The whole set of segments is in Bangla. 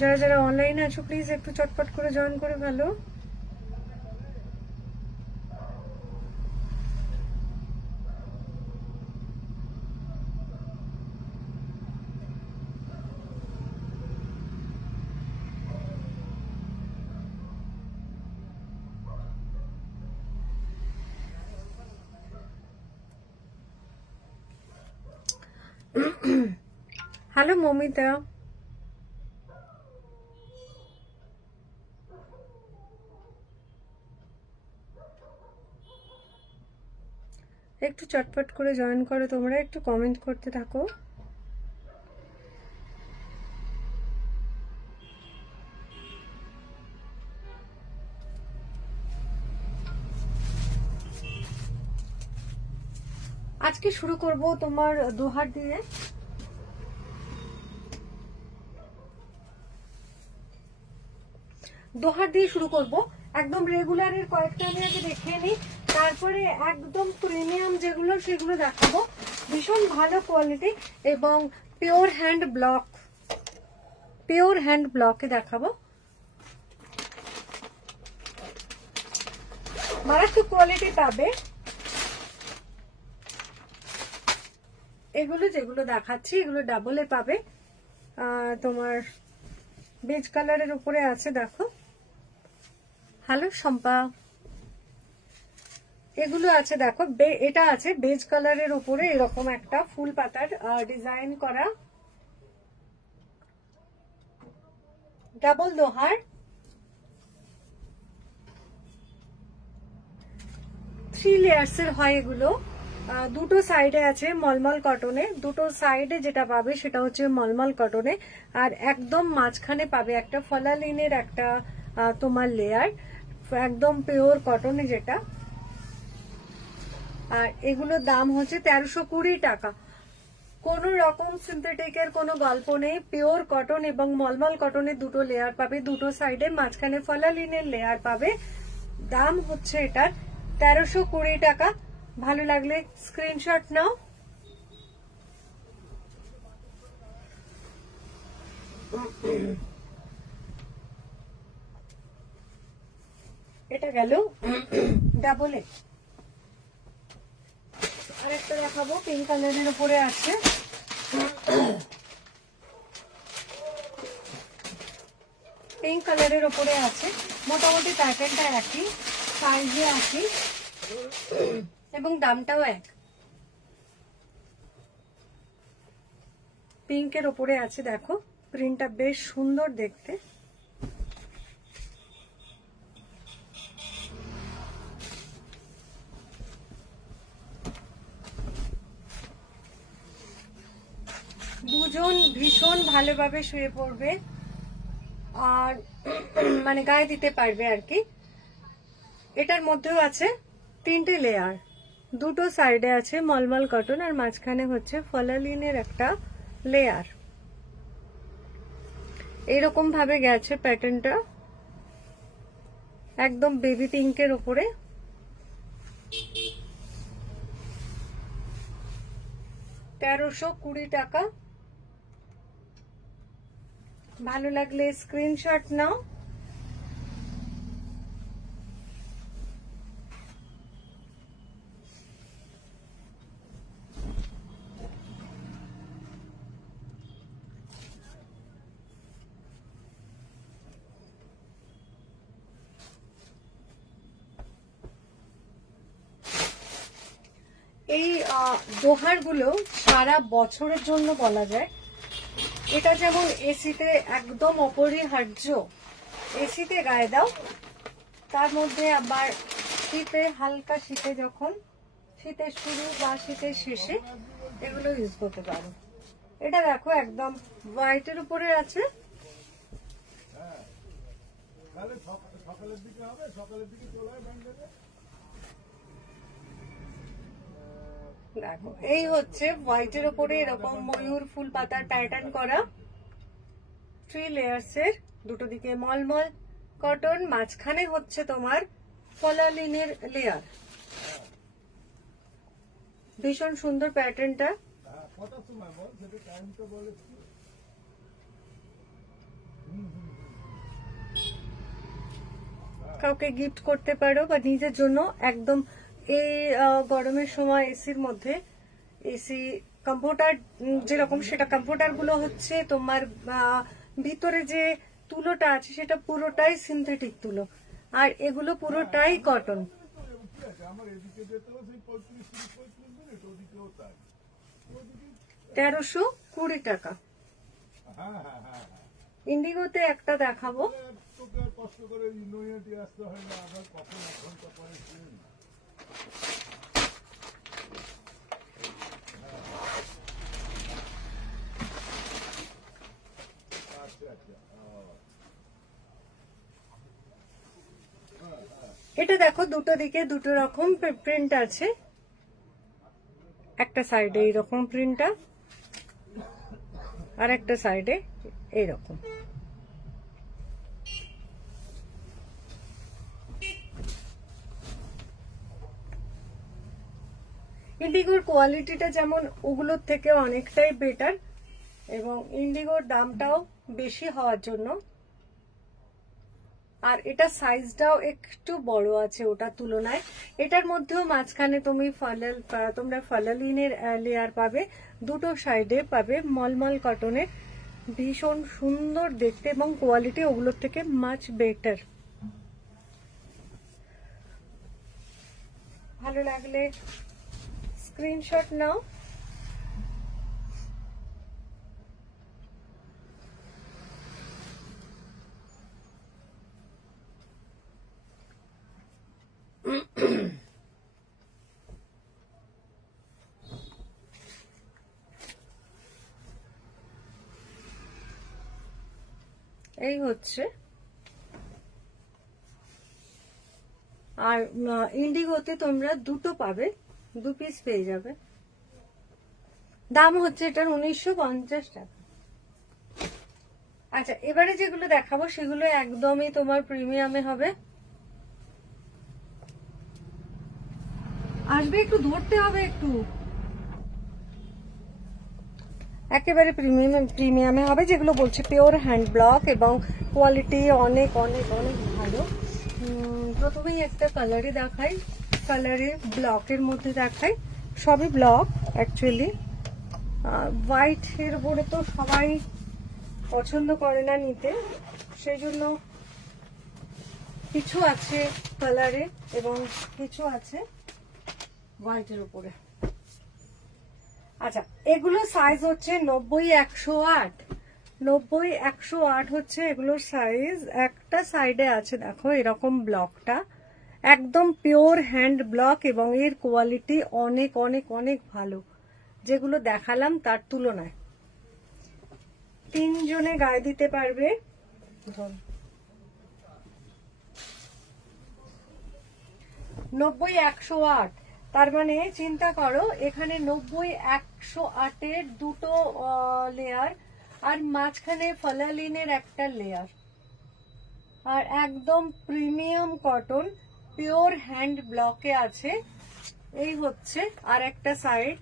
যারা যারা অনলাইনে আছো প্লিজ একটু চটপট করে জয়েন করে ভালো। হ্যালো মমিতা, একটু চটপট করে জয়েন করো, তোমরা একটু কমেন্ট করতে থাকো। আজকে শুরু করব তোমার দোহার দিয়ে। দোহার দিয়ে শুরু করব। একদম রেগুলারের কয়েকটা আমি আগে দেখে নিই, তারপরে একদম প্রিমিয়াম যেগুলো সেগুলো দেখাবো। ভীষণ ভালো কোয়ালিটি এবং পিওর হ্যান্ড ব্লকে দেখাবো। মারাত্মক কোয়ালিটি পাবে। এগুলো যেগুলো দেখাচ্ছি এগুলো ডাবলে পাবে। তোমার বেজ কালারের উপরে আছে, দেখো। হ্যালো শম্পা, এগুলো আছে দেখো। এটা আছে বেজ কালারের উপরে এরকম একটা ফুল পাতার ডিজাইন করা ডাবল দোহার। 3 লেয়ার্সের হয় এগুলো। দুটো সাইডে আছে মলমল কটনে, দুটো সাইডে যেটা পাবে সেটা হচ্ছে মলমল কটনে, আর একদম মাঝখানে পাবে একটা ফলালিনের একটা তোমার লেয়ার, একদম পিওর কটনে যেটা। আর এগুলোর দাম হচ্ছে 1320 টাকা। কোন রকম সিনথেটিকের কোনো গল্প নেই, পিওর কটন এবং মলমল কটনের দুটো লেয়ার পাবে, দুটো সাইডে, মাঝখানে ফলালিনের লেয়ার পাবে। দাম হচ্ছে এটার 1320 টাকা। ভালো লাগলে স্ক্রিনশট নাও। এটা গেল ডাবলে। আরেকটা দেখাবো, পিঙ্ক কালারের উপরে আছে। পিঙ্ক কালারের উপরে আছে, মোটামুটি প্যাটার্নটা একই, সাইজে একই এবং দামটাও এক। পিঙ্কের উপরে আছে, দেখো প্রিন্টটা বেশ সুন্দর দেখতে। দুজন ভীষণ ভালোভাবে শুয়ে পড়বে আর মানে গায়ে দিতে পারবে আর কি। এটার মধ্যেও আছে 3টে লেয়ার, দুটো সাইডে আছে মলমল কটন আর মাঝখানে হচ্ছে ফলালিনের একটা লেয়ার। এইরকম ভাবে গেছে প্যাটার্নটা, একদম বেবি পিঙ্কের উপরে। 1320 টাকা। ভালো লাগলে স্ক্রিনশট নাও। এই দোহারগুলো সারা বছরের জন্য বলা যায়। এটা যেমন এসিতে একদম অপরিহার্য, এসিতে গায়ে দাও, তার মধ্যে আবার শীতে, হালকা শীতে, যখন শীতের শুরু বা শীতের শেষে এগুলো ইউজ করতে পারো। এটা দেখো একদম হোয়াইটের উপরে আছে। দেখো এই হচ্ছে হোয়াইটের উপরে এরকম ময়ূর ফুল পাতার প্যাটার্ন করা, 3 লেয়ার্সের, দুটো দিকে মলমল কটন, মাঝখানে হচ্ছে তোমার ফলালিনের লেয়ার। ভীষণ সুন্দর প্যাটার্নটা। কাউকে গিফট করতে পারো বা নিজের জন্য একদম এই গরমের সময় এসির মধ্যে এসি কম্পিউটার যেরকম সেটা কম্পিউটার গুলো হচ্ছে তোমার ভিতরে যে তুলোটা আছে সেটা পুরোটাই সিনথেটিক তুলো আর এগুলো পুরোটাই কটন। 1320 টাকা। ইন্ডিগোতে একটা দেখাবো, এটা দেখো দুটো দিকে দুটো রকম প্রিন্ট আছে, একটা সাইডে এইরকম প্রিন্টটা আর একটা সাইডে এইরকম। ইন্ডিগোর কোয়ালিটিটা যেমন ওগুলোর থেকে অনেকটাই বেটার এবং ইন্ডিগোর দামটাও বেশি হওয়ার জন্য আর এটা সাইজটাও একটু বড় আছে ওটার তুলনায়। এটার মধ্যেও মাঝখানে তোমরা ফালালিনের লেয়ার পাবে, দুটো সাইডে পাবে মলমল কটনের, ভীষণ সুন্দর দেখতে এবং কোয়ালিটি ওগুলোর থেকে মাচ বেটার। ভালো লাগলে স্ক্রিনশট নাও। এই হচ্ছে, আর ইন্ডিগোতে তোমরা দুটো পাবে, 2 পিস পেয়ে যাবে। দাম হচ্ছে এটার 1950 টাকা। আচ্ছা, এবারে যেগুলো দেখাবো সেগুলো একদমই তোমার প্রিমিয়ামে হবে। আসবে, একটু ধরতে হবে, একটু একেবারে প্রিমিয়ামে হবে, যেগুলো বলছে পিওর হ্যান্ড ব্লক এবং কোয়ালিটি অনেক অনেক অনেক ভালো। প্রথমেই একটা কালারে দেখাই, কালারে ব্লকের মধ্যে দেখাই, সবই ব্লক অ্যাকচুয়ালি। হোয়াইট এর উপরে তো সবাই পছন্দ করে না নিতে, সেই জন্য কিছু আছে কালারে এবং কিছু আছে হোয়াইটের উপরে। আচ্ছা, এগুলো সাইজ হচ্ছে 90-108, 90-108 হচ্ছে এগুলোর সাইজ। একটা সাইডে আছে দেখো এরকম ব্লকটা, একদম পিওর হ্যান্ড ব্লক এবং এর কোয়ালিটি অনেক অনেক অনেক ভালো, যেগুলো দেখালাম তার তুলনায়। 3 জনে গায়ে দিতে পারবে। 90-108, তার মানে চিন্তা করো এখানে 90-108-এর দুটো লেয়ার আর মাঝখানে ফালালিনের একটা লেয়ার, আর একদম প্রিমিয়াম কটন পিওর হ্যান্ড ব্লকে আছে। এই হচ্ছে আর একটা সাইড,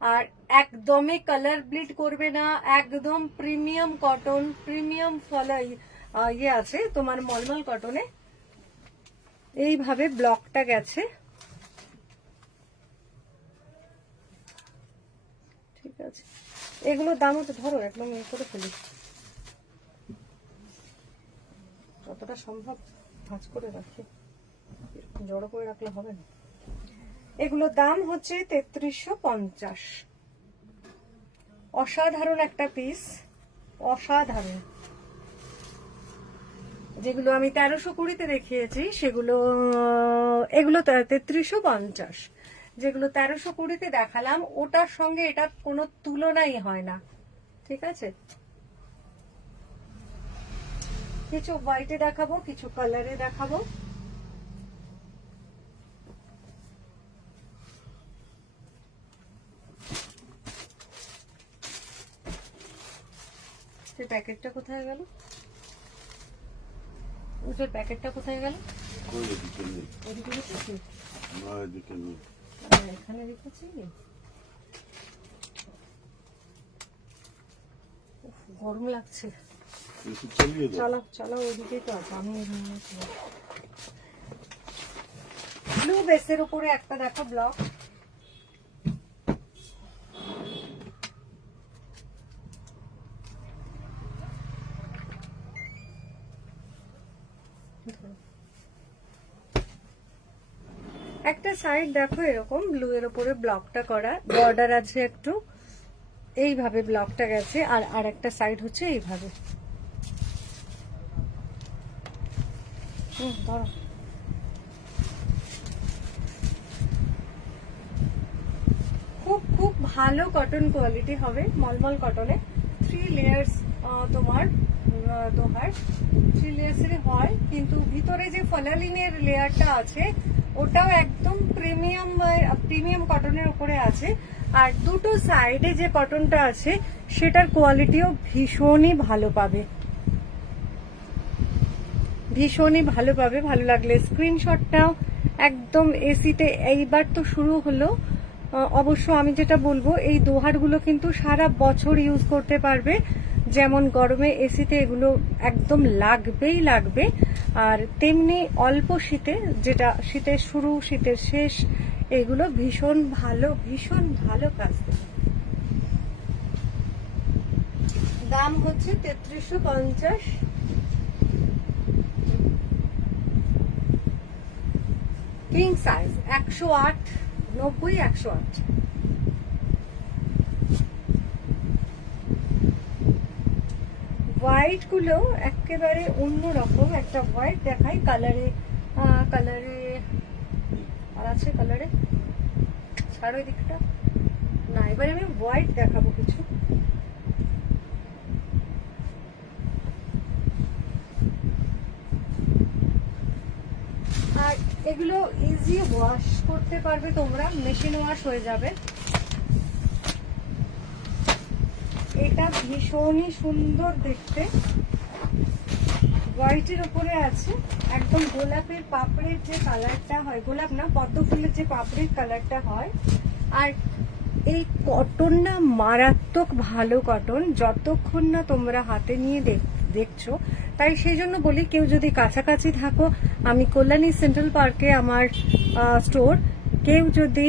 আর একদমই কালার ব্লিড করবে না, একদম প্রিমিয়াম কটন, প্রিমিয়াম ইয়ে আছে তোমার মলমল কটনে। এইভাবে ব্লকটা গেছে, ঠিক আছে। এগুলোর দাম হচ্ছে, ধরো একদম ইয়ে করে ফেলি, যতটা সম্ভব ভাঁজ করে রাখি, জড়ো করে রাখলে হবে না। এগুলোর দাম হচ্ছে 3350। অসাধারণ একটা পিস, অসাধারণ। যেগুলো আমি 1320-তে দেখিয়েছি সেগুলো, এগুলো 3350। যেগুলো 1320-তে দেখালাম ওটার সঙ্গে এটা কোনো তুলনাই হয় না, ঠিক আছে। কিছু হোয়াইটে দেখাবো, কিছু কালারে দেখাবো। প্যাকেটটা কোথায় গেল? ওটার প্যাকেটটা কোথায় গেল? এখানে রেখেছি। গরম লাগছে। চলো চলো, ওইদিকেই তো আছে। আমি ব্লু বেসের উপরে একটা দেখো ব্লক, একটা সাইড দেখো এরকম ব্লু এর উপরে ব্লকটা করা, বর্ডার আছে একটু, এইভাবে ব্লকটা গেছে। আর আরেকটা সাইড হচ্ছে এইভাবে। ধরো, খুব খুব ভালো কটন কোয়ালিটি হবে, মলমল কটনে। 3 লেয়ার্স তোমার দোহার 3 লেয়ার্সের হয়, কিন্তু ভিতরে যে ফলালিনের লেয়ারটা আছে ওটাও একদম প্রিমিয়াম কটনের উপরে আছে। আর দুটো সাইডে যে কটনটা আছে সেটার কোয়ালিটিও ভীষণই ভালো পাবে, ভীষণই ভালো পাবে। ভালো লাগলে স্ক্রিনশটটাও একদম এসিতে এইবার তো শুরু হলো। অবশ্য আমি যেটা বলবো, এই দোহারগুলো কিন্তু সারা বছর ইউজ করতে পারবে। যেমন গরমে এসিতে এগুলো একদম লাগবেই লাগবে, আর তেমনি অল্প শীতে, যেটা শীতের শুরু শীতের শেষ, এগুলো ভীষণ ভালো কাজ দেবে। দাম হচ্ছে 3350। King size 108, 90, 108। হোয়াইট গুলো একেবারে অন্যরকম একটা হোয়াইট দেখাই, কালারে আর আছে, কালারে ছাড়ো দিকটা না। এবারে আমি হোয়াইট দেখাবো কিছু। আর এগুলো ইজি ওয়াশ করতে পারবে তোমরা, মেশিন ওয়াশ হয়ে যাবে। এটা ভীষণই সুন্দর দেখতে, হোয়াইটের উপরে আছে একদম গোলাপের পাপড়ের যে কালারটা হয়, গোলাপ না পদ্ম ফুলের যে পাপড়ির কালারটা হয়। আর এই কটনটা মারাত্মক ভালো কটন, যতক্ষণ না তোমরা হাতে নিয়ে দেখছো। তাই সেই জন্য বলি, কেউ যদি কাছাকাছি থাকো, আমি কল্যাণী সেন্ট্রাল পার্কে আমার স্টোর। কেউ যদি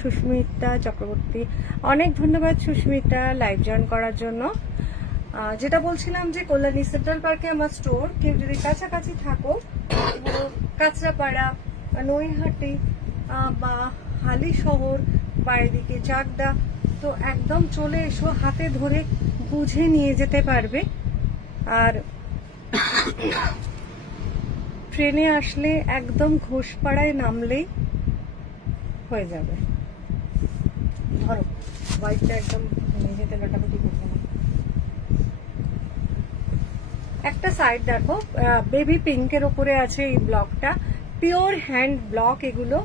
সুস্মিতা চক্রবর্তী, অনেক ধন্যবাদ সুস্মিতা লাইভ জয়েন করার জন্য। যেটা বলছিলাম যে কল্যাণী সেন্ট্রাল পার্কে আমার স্টোর, কেউ যদি কাছাকাছি থাকো, কাঁচরাপাড়া, নৈহাটি বা হালি শহর বা এদিকে চাকদা, তো একদম চলে এসো, হাতে ধরে বুঝে নিয়ে যেতে পারবে। আর ট্রেনে আসলে একদম ঘোষপাড়ায় নামলেই হয়ে যাবে। ধরো হোয়াইটটা একদম নিজেতে লাটাপাটি করবে না। একটা সাইড দেখো বেবি পিঙ্কের উপরে আছে এই ব্লকটা, পিওর হ্যান্ড ব্লক এগুলো।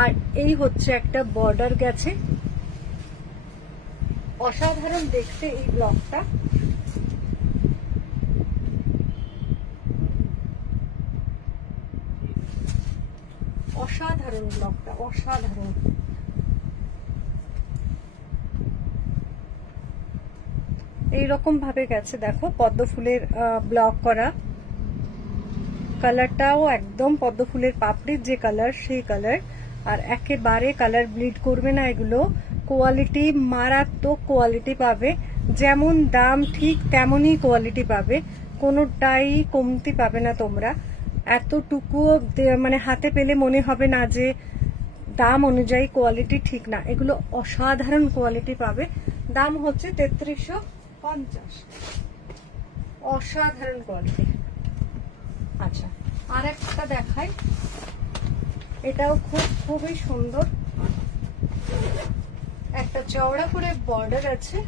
আর এই হচ্ছে একটা বর্ডার গেছে, অসাধারণ দেখতে এই ব্লকটা। অসাধারণ ব্লকটা, অসাধারণ। এইরকম ভাবে গেছে দেখো, পদ্ম ফুলের ব্লক করা, কালারটাও একদম পদ্ম ফুলের পাপড়ির যে কালার সেই কালার। আর একেবারে কালার ব্লিড করবে না এগুলো, কোয়ালিটি মারাত্মক কোয়ালিটি পাবে। যেমন দাম ঠিক তেমনই কোয়ালিটি পাবে, কোনোটাই কমতি পাবে না তোমরা। এতটুকুও মানে হাতে পেলে মনে হবে না যে দাম অনুযায়ী কোয়ালিটি ঠিক না, এগুলো অসাধারণ কোয়ালিটি পাবে। দাম হচ্ছে 3350, অসাধারণ কোয়ালিটি। আচ্ছা, আর একটা দেখাই, এটাও খুবই সুন্দর। একটা চওড়া করে বর্ডার আছে,